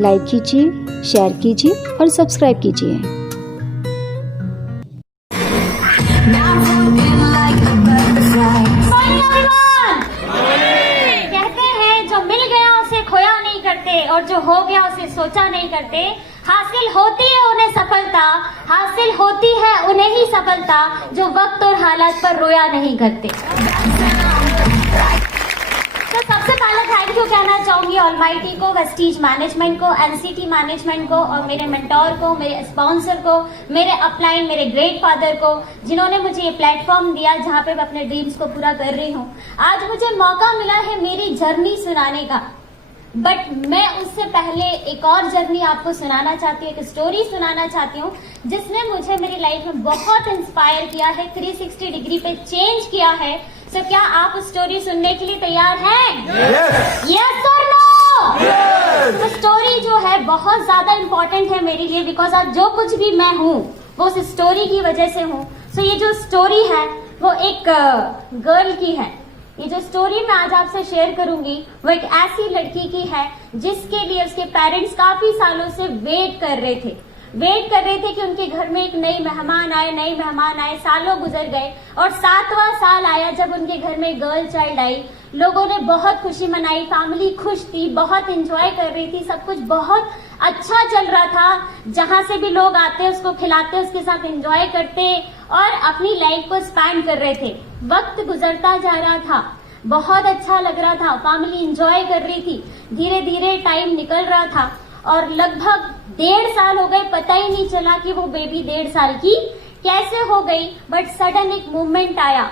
Like कीजिए, share कीजिए और सब्सक्राइब कीजिए। कहते हैं जो मिल गया उसे खोया नहीं करते और जो हो गया उसे सोचा नहीं करते। हासिल होती है उन्हें सफलता, हासिल होती है उन्हें ही सफलता जो वक्त और हालात पर रोया नहीं करते। तो सबसे पहले थैंक यू कहना चाहूंगी ऑलमाइटी को, वेस्टीज मैनेजमेंट को, एनसीटी मैनेजमेंट को और मेरे मेंटोर को, मेरे स्पॉन्सर को, मेरे अपलाइन, मेरे ग्रेट फादर को, जिन्होंने मुझे ये प्लेटफॉर्म दिया जहां पे मैं अपने ड्रीम्स को पूरा कर रही हूँ। आज मुझे मौका मिला है मेरी जर्नी सुनाने का, बट मैं उससे पहले एक और जर्नी आपको सुनाना चाहती हूँ, एक स्टोरी सुनाना चाहती हूँ जिसने मुझे मेरी लाइफ में बहुत इंस्पायर किया है, 360 डिग्री पे चेंज किया है। तो क्या आप उस स्टोरी सुनने के लिए तैयार हैं? यस और नो? तो स्टोरी जो है बहुत ज्यादा इंपॉर्टेंट है मेरे लिए, बिकॉज आज जो कुछ भी मैं हूँ वो उस स्टोरी की वजह से हूँ। सो ये जो स्टोरी है वो एक गर्ल की है। ये जो स्टोरी मैं आज आपसे शेयर करूंगी वो एक ऐसी लड़की की है जिसके लिए उसके पेरेंट्स काफी सालों से वेट कर रहे थे कि उनके घर में एक नई मेहमान आए। सालों गुजर गए और 7वां साल आया जब उनके घर में गर्ल चाइल्ड आई। लोगों ने बहुत खुशी मनाई, फैमिली खुश थी, बहुत एंजॉय कर रही थी, सब कुछ बहुत अच्छा चल रहा था। जहां से भी लोग आते उसको खिलाते, उसके साथ एंजॉय करते और अपनी लाइफ को स्पेंड कर रहे थे। वक्त गुजरता जा रहा था, बहुत अच्छा लग रहा था, फैमिली एंजॉय कर रही थी। धीरे धीरे टाइम निकल रहा था और लगभग 1.5 साल हो गए, पता ही नहीं चला कि वो बेबी 1.5 साल की कैसे हो गई। बट सडन एक मूवमेंट आया,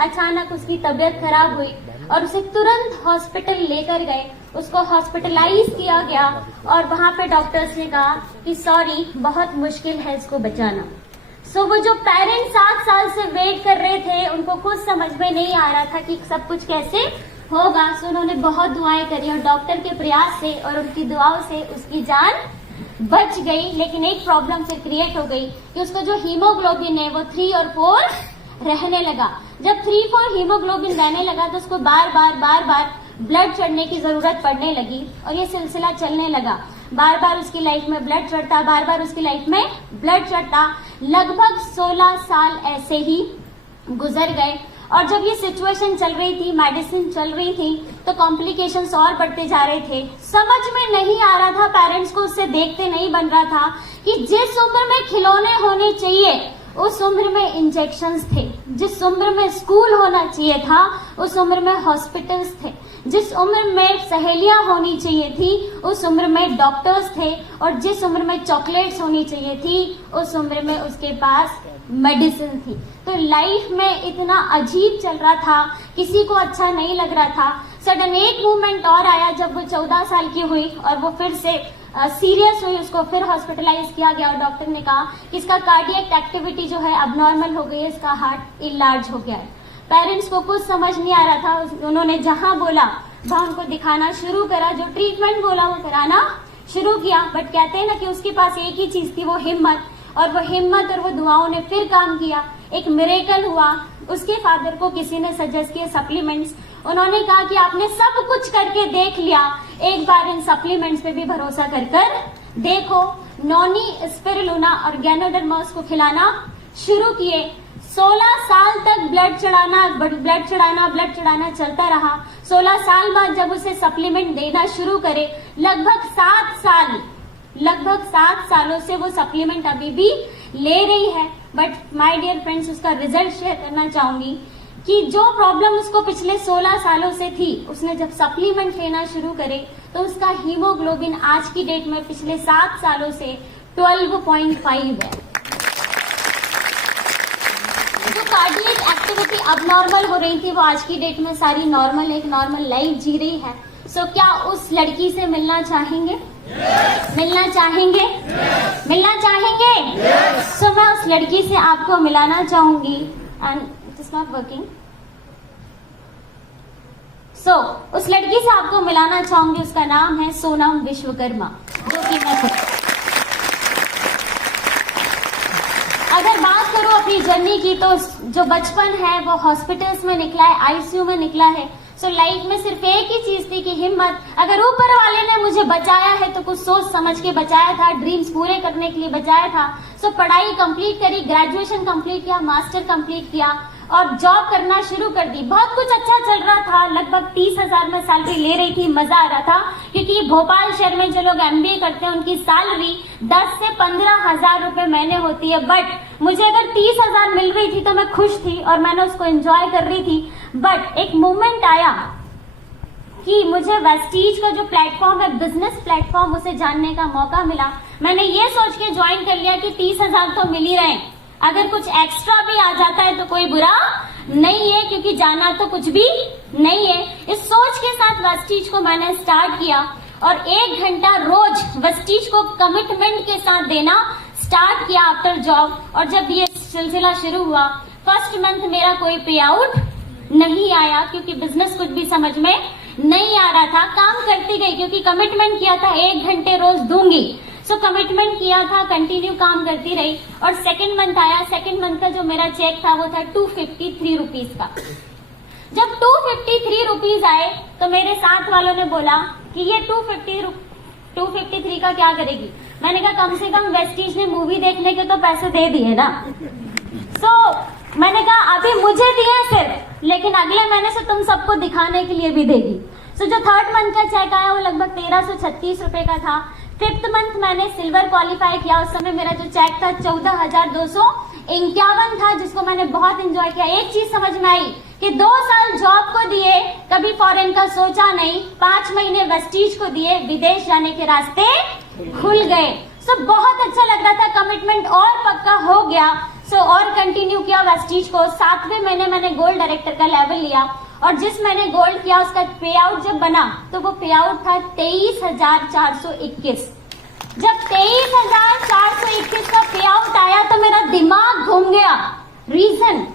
अचानक उसकी तबीयत खराब हुई और उसे तुरंत हॉस्पिटल लेकर गए। उसको हॉस्पिटलाइज किया गया और वहां पे डॉक्टर्स ने कहा कि सॉरी, बहुत मुश्किल है इसको बचाना। सो वो जो पेरेंट्स 7 साल से वेट कर रहे थे उनको कुछ समझ में नहीं आ रहा था कि सब कुछ कैसे होगा। सो उन्होंने बहुत दुआएं करी और डॉक्टर के प्रयास से और उनकी दुआओं से उसकी जान बच गई। लेकिन एक प्रॉब्लम फिर क्रिएट हो गई कि उसको जो हीमोग्लोबिन है वो 3 और 4 रहने लगा। जब 3-4 हीमोग्लोबिन रहने लगा तो उसको बार बार ब्लड चढ़ने की जरूरत पड़ने लगी और ये सिलसिला चलने लगा। बार बार उसकी लाइफ में ब्लड चढ़ता, बार बार उसकी लाइफ में ब्लड चढ़ता। लगभग 16 साल ऐसे ही गुजर गए और जब ये सिचुएशन चल रही थी, मेडिसिन चल रही थी, तो कॉम्प्लिकेशंस और बढ़ते जा रहे थे। समझ में नहीं आ रहा था, पेरेंट्स को उससे देखते नहीं बन रहा था कि जिस उम्र में खिलौने होने चाहिए उस उम्र में इंजेक्शंस थे, जिस उम्र में स्कूल होना चाहिए था उस उम्र में हॉस्पिटल्स थे, जिस उम्र में सहेलियां होनी चाहिए थी उस उम्र में डॉक्टर्स थे और जिस उम्र में चॉकलेट्स होनी चाहिए थी उस उम्र में उसके पास मेडिसिन थी। तो लाइफ में इतना अजीब चल रहा था, किसी को अच्छा नहीं लग रहा था। सडन एक मूवमेंट और आया जब वो 14 साल की हुई और वो फिर से सीरियस हुई, उसको फिर हॉस्पिटलाइज किया गया और डॉक्टर ने कहा कि इसका कार्डियक एक्टिविटी जो है अब नॉर्मल हो गई है, इसका हार्ट इलार्ज हो गया है। पेरेंट्स को कुछ समझ नहीं आ रहा था, उन्होंने जहां बोला वहां उनको दिखाना शुरू करा, जो ट्रीटमेंट बोला वो कराना शुरू किया। बट कहते हैं ना कि उसके पास एक ही चीज थी, वो हिम्मत, और वो हिम्मत और वो दुआओं ने फिर काम किया। एक मिरेकल हुआ। उसके फादर को किसी ने सजेस्ट किए सप्लीमेंट्स। उन्होंने कहा कि आपने सब कुछ करके देख लिया, एक बार इन सप्लीमेंट्स पे भी भरोसा कर देखो। नॉनी स्पिरुलिना और गैनोडर्मा को खिलाना शुरू किए। 16 साल तक ब्लड चढ़ाना चलता रहा। 16 साल बाद जब उसे सप्लीमेंट देना शुरू करे, लगभग 7 सालों से वो सप्लीमेंट अभी भी ले रही है। बट माय डियर फ्रेंड्स, उसका रिजल्ट शेयर करना चाहूंगी कि जो प्रॉब्लम उसको पिछले 16 सालों से थी, उसने जब सप्लीमेंट लेना शुरू करे तो उसका हीमोग्लोबिन आज की डेट में पिछले 7 सालों से 12.5 है। जो कार्डियक एक्टिविटी अब नॉर्मल हो रही थी वो आज की डेट में सारी नॉर्मल, एक नॉर्मल लाइफ जी रही है। सो क्या उस लड़की से मिलना चाहेंगे? मिलना चाहेंगे? मिलना चाहेंगे? सो मैं उस लड़की से आपको मिलाना चाहूंगी and it is not working. So उस लड़की से आपको मिलाना चाहूंगी, उसका नाम है सोनम विश्वकर्मा, जो कि मैं अगर बात करूं अपनी जर्नी की तो जो बचपन है वो हॉस्पिटल्स में निकला है, आईसीयू में निकला है। सो लाइफ में सिर्फ एक ही चीज थी कि हिम्मत, अगर ऊपर वाले ने मुझे बचाया है तो कुछ सोच समझ के बचाया था, ड्रीम्स पूरे करने के लिए बचाया था। सो पढ़ाई कंप्लीट करी, ग्रेजुएशन कंप्लीट किया, मास्टर कंप्लीट किया और जॉब करना शुरू कर दी। बहुत कुछ अच्छा चल रहा था, लगभग 30,000 में सैलरी ले रही थी, मजा आ रहा था, क्योंकि भोपाल शहर में जो लोग MBA करते हैं उनकी सैलरी 10 से 15,000 रुपए महीने होती है। बट मुझे अगर 30,000 मिल रही थी तो मैं खुश थी और मैंने उसको एंजॉय कर रही थी। बट एक मोमेंट आया कि मुझे वेस्टीज का जो प्लेटफॉर्म है, बिजनेस प्लेटफॉर्म, उसे जानने का मौका मिला। मैंने ये सोच के ज्वाइन कर लिया कि 30,000 तो मिल ही रहे, अगर कुछ एक्स्ट्रा भी आ जाता है तो कोई बुरा नहीं है, क्योंकि जाना तो कुछ भी नहीं है। इस सोच के साथ वेस्टीज को मैंने स्टार्ट किया और 1 घंटा रोज वेस्टीज को कमिटमेंट के साथ देना स्टार्ट किया आफ्टर जॉब। और जब ये सिलसिला शुरू हुआ, फर्स्ट मंथ मेरा कोई पे आउट नहीं आया, क्योंकि बिजनेस कुछ भी समझ में नहीं आ रहा था। काम करती गई क्योंकि कमिटमेंट किया था 1 घंटे रोज दूंगी। सो कमिटमेंट किया था, कंटिन्यू काम करती रही और सेकंड मंथ आया। सेकंड मंथ का जो मेरा चेक था वो था 253 रुपीज का। जब 253 रुपीज आए तो मेरे साथ वालों ने बोला कि ये 253 का क्या करेगी। मैंने कहा कम से कम वेस्टीज ने मूवी देखने के तो पैसे दे दिए ना। सो मैंने कहा अभी मुझे दिए सिर्फ, लेकिन अगले महीने से तुम सबको दिखाने के लिए भी देगी। सो जो थर्ड मंथ का चेक आया वो लगभग 1336 रुपए का था। फिफ्थ मंथ मैंने सिल्वर क्वालिफाई किया। उस समय मेरा जो चेक था 14,251 था, जिसको मैंने बहुत एंजॉय किया। एक चीज समझ में आई कि 2 साल जॉब को दिए, कभी फॉरेन का सोचा नहीं, 5 महीने वेस्टीज को दिए, विदेश जाने के रास्ते खुल गए। सो बहुत अच्छा लग रहा था, कमिटमेंट और पक्का हो गया। सो और कंटिन्यू किया वेस्टीज को। 7वें महीने मैंने गोल्ड डायरेक्टर का लेवल लिया और जिस मैंने गोल्ड किया उसका पे आउट जब बना तो वो पे आउट था 23,421। जब 23,421 का पे आउट आया तो मेरा दिमाग घूम गया। रीजन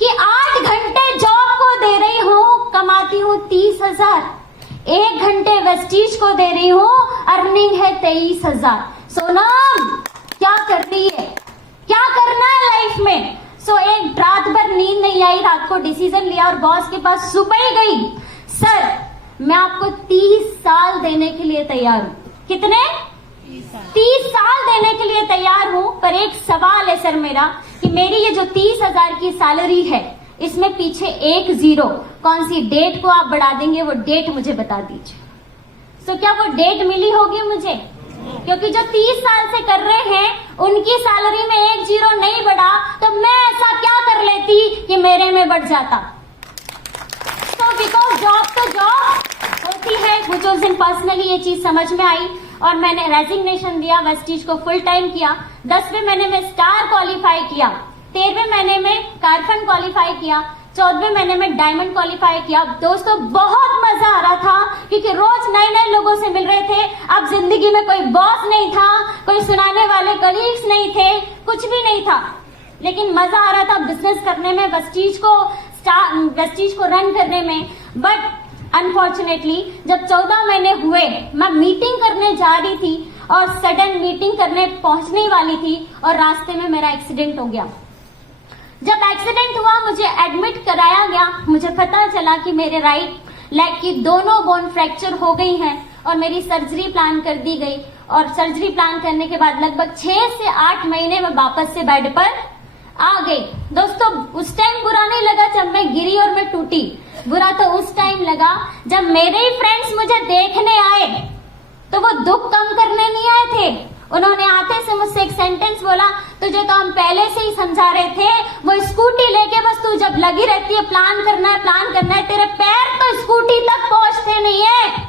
कि 8 घंटे जॉब को दे रही हूँ, कमाती हूँ 30,000, 1 घंटे वेस्टीज को दे रही हूँ, अर्निंग है 23,000। सोनम क्या कर रही है, क्या करना है लाइफ में। सो एक रात भर नींद नहीं आई, रात को डिसीजन लिया और बॉस के पास सुबह ही गई, सर मैं आपको 30 साल देने के लिए तैयार हूँ। कितने? 30 साल देने के लिए तैयार हूँ, पर एक सवाल है सर मेरा कि मेरी ये जो 30,000 की सैलरी है इसमें पीछे एक 0, कौन सी डेट को आप बढ़ा देंगे वो डेट मुझे बता दीजिए। सो क्या वो डेट मिली होगी मुझे? क्योंकि जो 30 साल से कर रहे हैं उनकी सैलरी में एक 0 नहीं बढ़ा, तो मैं ऐसा क्या कर लेती कि मेरे में बढ़ जाता। तो बिकॉज जॉब तो जॉब होती है। मुझे उस दिन पर्सनली ये चीज समझ में आई और मैंने रेजिग्नेशन दिया, वेस्टीज को फुल टाइम किया। 10वें महीने में स्टार क्वालिफाई किया, 13वें महीने में कारफन क्वालिफाई किया, 14वें महीने में डायमंड क्वालिफाई किया। दोस्तों बहुत मजा आ रहा था क्योंकि रोज नए नए लोगों से मिल रहे थे। अब जिंदगी में कोई बॉस नहीं था, कोई सुनाने वाले कलीग्स नहीं थे, कुछ भी नहीं था, लेकिन मजा आ रहा था बिजनेस करने में, वेस्टीज को रन करने में। बट अनफॉर्चुनेटली जब 14 महीने हुए, मैं मीटिंग करने जा रही थी और सडन मीटिंग करने पहुंचने वाली थी और रास्ते में मेरा एक्सीडेंट हो गया। जब एक्सीडेंट हुआ मुझे एडमिट कराया गया, मुझे पता चला कि मेरे राइट लेग की दोनों बोन फ्रैक्चर हो गई हैं और मेरी सर्जरी प्लान कर दी गई। और सर्जरी प्लान करने के बाद लगभग 6 से 8 महीने में वापस से बेड पर आ गई। दोस्तों उस टाइम बुरा नहीं लगा जब मैं गिरी और मैं टूटी, बुरा तो उस टाइम लगा जब मेरे ही फ्रेंड्स मुझे देखने आए तो वो दुख कम करने नहीं आए थे। उन्होंने आते से मुझसे एक सेंटेंस बोला, तुझे तो हम पहले से ही समझा रहे थे, वो स्कूटी लेके बस तू जब लगी रहती है प्लान करना है, तेरे पैर तो स्कूटी तक पहुंचते नहीं है,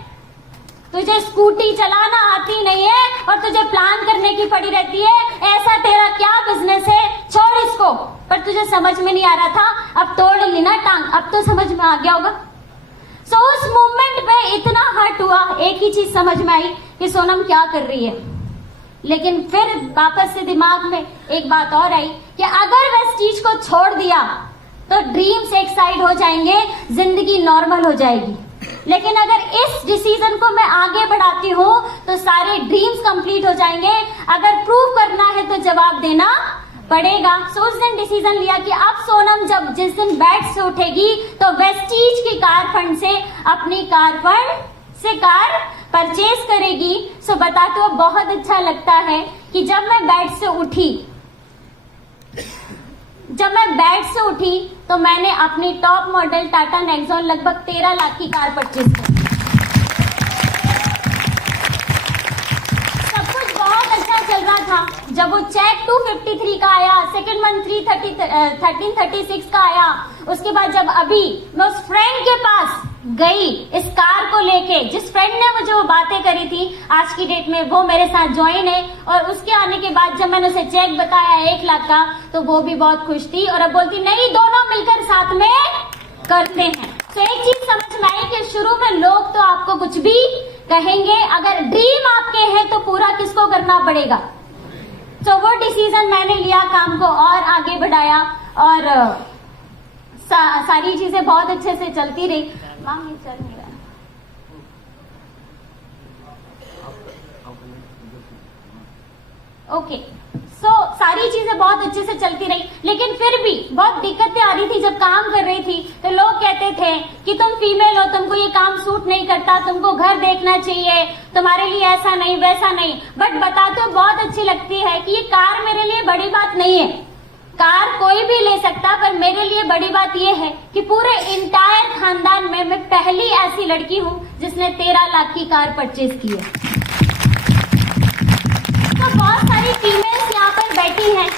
तुझे स्कूटी चलाना आती नहीं है और तुझे प्लान करने की पड़ी रहती है। ऐसा तेरा क्या बिजनेस है, छोड़ इसको। पर तुझे समझ में नहीं आ रहा था, अब तोड़ ली ना टांग, अब तो समझ में आ गया होगा। सो उस मोमेंट पे इतना हर्ट हुआ, एक ही चीज समझ में आई कि सोनम क्या कर रही है। लेकिन फिर वापस से दिमाग में एक बात और आई कि अगर वेस्टीज को छोड़ दिया तो ड्रीम्स एक साइड हो जाएंगे, जिंदगी नॉर्मल हो जाएगी। लेकिन अगर इस डिसीजन को मैं आगे बढ़ाती हूँ तो सारे ड्रीम्स कंप्लीट हो जाएंगे। अगर प्रूव करना है तो जवाब देना पड़ेगा। सो उस दिन डिसीजन लिया कि अब सोनम जब जिस दिन बेड से उठेगी तो वेस्टीज की कार फंड से अपनी कार फंड से कार परचेज करेगी। सो बताते हुए बहुत अच्छा लगता है कि जब मैं बेड से उठी तो मैंने अपनी टॉप मॉडल टाटा नेक्सॉन लगभग 13 लाख की कार परचेज की। सब कुछ बहुत अच्छा चल रहा था। जब वो चेक 253 का आया, सेकेंड मंथ 1336 का आया, उसके बाद जब अभी मैं उस फ्रेंड के पास गई इस कार को लेके, जिस फ्रेंड ने मुझे वो बातें करी थी, आज की डेट में वो मेरे साथ ज्वाइन है। और उसके आने के बाद जब मैंने उसे चेक बताया 1 लाख का, तो वो भी बहुत खुश थी और अब बोलती नहीं, दोनों मिलकर साथ में करते हैं। तो एक चीज समझ में आई कि शुरू में लोग तो आपको कुछ भी कहेंगे, अगर ड्रीम आपके हैं तो पूरा किसको करना पड़ेगा। तो वो डिसीजन मैंने लिया, काम को और आगे बढ़ाया और सारी चीजें बहुत अच्छे से चलती रही। माम ये चल नहीं रहा। ओके, सो सारी चीजें बहुत अच्छे से चलती रही, लेकिन फिर भी बहुत दिक्कतें आ रही थी। जब काम कर रही थी तो लोग कहते थे कि तुम फीमेल हो, तुमको ये काम सूट नहीं करता, तुमको घर देखना चाहिए, तुम्हारे लिए ऐसा नहीं वैसा नहीं। बट बताते हो बहुत अच्छी लगती है कि ये कार मेरे लिए बड़ी बात नहीं है। कार कोई भी ले सकता, पर मेरे लिए बड़ी बात यह है कि पूरे इंटायर खानदान में मैं पहली ऐसी लड़की हूं जिसने 13 लाख की कार परचेज की है। तो बहुत सारी फीमेल्स यहाँ पर बैठी हैं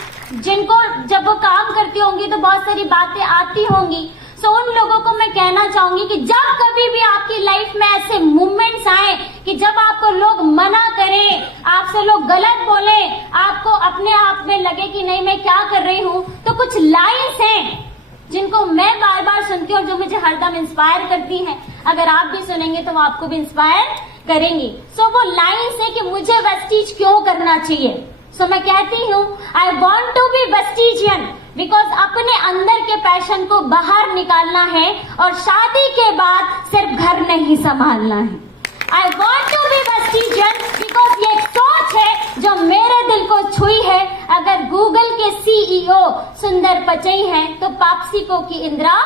जिनको जब वो काम करती होंगी तो बहुत सारी बातें आती होंगी। सो उन लोगों को मैं कहना चाहूंगी कि जब कभी भी आपकी लाइफ में ऐसे मूवमेंट्स आए कि जब आपको लोग मना करें, आपसे लोग गलत बोले, आपको अपने आप में लगे कि नहीं मैं क्या कर रही हूँ, तो कुछ लाइन्स हैं जिनको मैं बार बार सुनती हूँ और जो मुझे हरदम इंस्पायर करती हैं। अगर आप भी सुनेंगे तो वो आपको भी इंस्पायर करेंगी। सो वो लाइन्स है कि मुझे वेस्टीज क्यों करना चाहिए। सो मैं कहती हूँ I want to be vestigian because अपने अंदर के पैशन को बाहर निकालना है और शादी के बाद सिर्फ घर नहीं संभालना है। I want to be vestigian because ये एक सोच है जो मेरे दिल को छुई है। अगर गूगल के CEO सुंदर पिचई हैं तो पापसिको की इंदिरा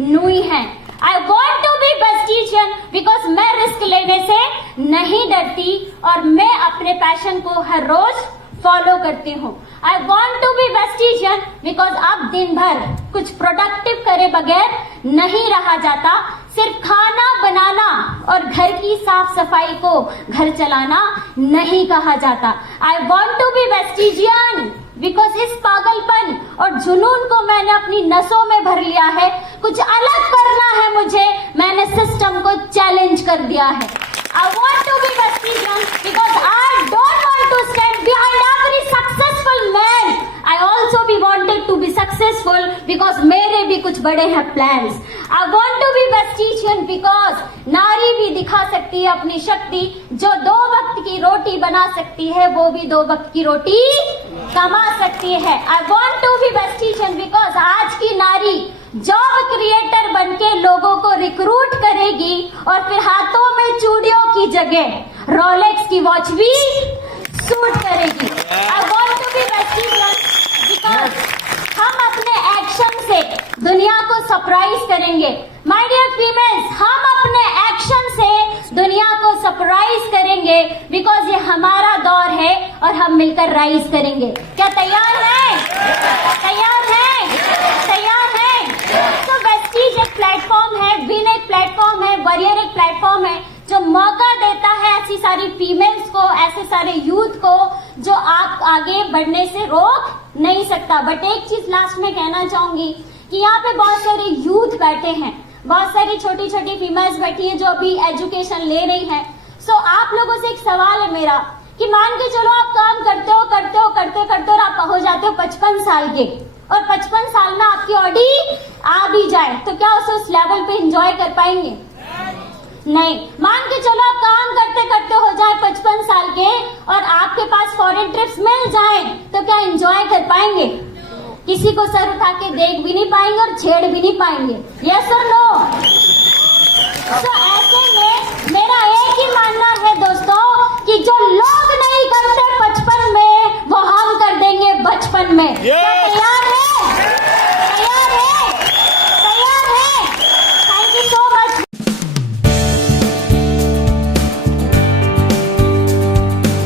नूई है। I want to be vestigian because मैं रिस्क लेने से नहीं डरती और मैं अपने पैशन को हर रोज फॉलो करती हूँ। I want to be vestigian because अब दिन भर कुछ प्रोडक्टिव करे बगैर नहीं रहा जाता। सिर्फ खाना बनाना और घर की साफ सफाई को घर चलाना नहीं कहा जाता। I want to be vestigian because इस पागलपन और जुनून को मैंने अपनी नसों में भर लिया है। कुछ अलग करना है मुझे, मैंने सिस्टम को चैलेंज कर दिया है। I want to be Vespigian because I don't want to stand behind every successful man. I also be wanted to be successful because मेरे भी कुछ बड़े हैं plans. I want to be Vestigian because नारी भी दिखा सकती है अपनी शक्ति। जो 2 वक्त की रोटी बना सकती है वो भी 2 वक्त की रोटी कमा सकती है। I want to be Vestigian because आज की नारी जॉब क्रिएटर बनके लोगों को रिक्रूट करेगी और फिर हाथों में चूड़ियों की जगह रोलेक्स की वॉच भी सूट करेगी। I want to be vestigian because हम अपने एक्शन से दुनिया को सरप्राइज करेंगे। माय डियर फीमेल्स, हम अपने एक्शन से दुनिया को सरप्राइज करेंगे बिकॉज ये हमारा दौर है और हम मिलकर राइज करेंगे। क्या तैयार है? तैयार है? तैयार है? तो वेस्टीज एक प्लेटफॉर्म है, विन एक प्लेटफॉर्म है, वॉरियर एक प्लेटफॉर्म है जो मौका देता है ऐसी सारी फीमेल्स को, ऐसे सारे यूथ को जो आप आगे बढ़ने से रोक नहीं सकता। बट एक चीज लास्ट में कहना चाहूंगी कि यहाँ पे बहुत सारे यूथ बैठे हैं, बहुत सारी छोटी छोटी फीमेल्स बैठी हैं जो अभी एजुकेशन ले रही हैं। सो आप लोगों से एक सवाल है मेरा कि मान के चलो आप काम करते हो और आप पहुंच जाते हो 55 साल के और 55 साल में आपकी ऑडी आ भी जाए तो क्या उस लेवल पे एंजॉय कर पाएंगे? नहीं। मान के चलो आप काम करते हो जाए 55 साल के और आपके पास फॉरेन ट्रिप्स मिल जाए तो क्या एंजॉय कर पाएंगे? किसी को सर उठा के देख भी नहीं पाएंगे और छेड़ भी नहीं पाएंगे। यस और नो? तो ऐसे में मेरा एक ही मानना है